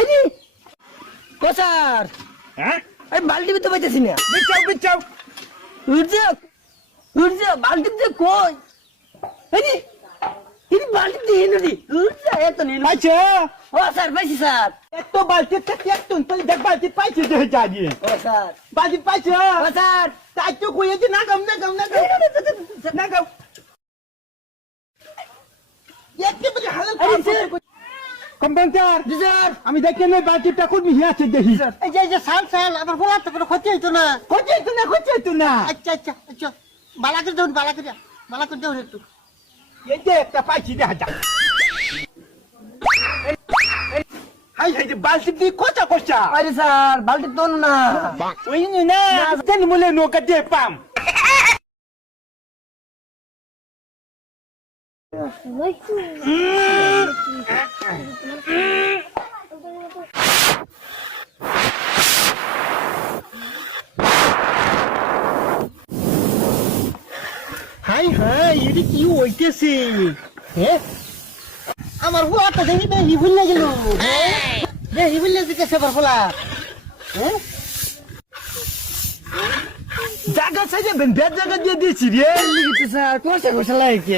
এই কোসার হ্যাঁ এই বালতি তো পাইতেছি না বিচাও উড়ছে বালতি তো কই এই বালতি দিয়ে নদী উড়ছে এত নেই পাইছে ও স্যার পাইছি স্যার এত বালতি থেকে এক টন তুই দেখ বালতি পাইছে যে জানি ও স্যার বালতি পাইছে ও স্যার তাই তো কইছে না গাম একেবারে হালত আরে স্যার কম্পাউন্ডার জি স্যার আমি দেখে নই বালতিটা কোন হিয়াছে দেখি এই যে সাল আমার বলার তো কোনো ক্ষতি হইতো না। কোথায় না আচ্ছা বালা করে দেউন একটু। এই যে একটা পাইছি দেখা যা হাই হাই বালতি দিয়ে কোচা আরে স্যার বালতি তো না ওই না তেন মুলে নৌকা দিয়ে পাম হাই এটা কি হইতেছে হ্যাঁ আমার বুয়া তো দেখি ভুলে গেল। দেখি ভুলে দিতেছে আমার বলা। হ্যাঁ জায়গা সাইজে বেন জায়গা দিয়ে দিয়েছি রে স্যার কোসা লাগে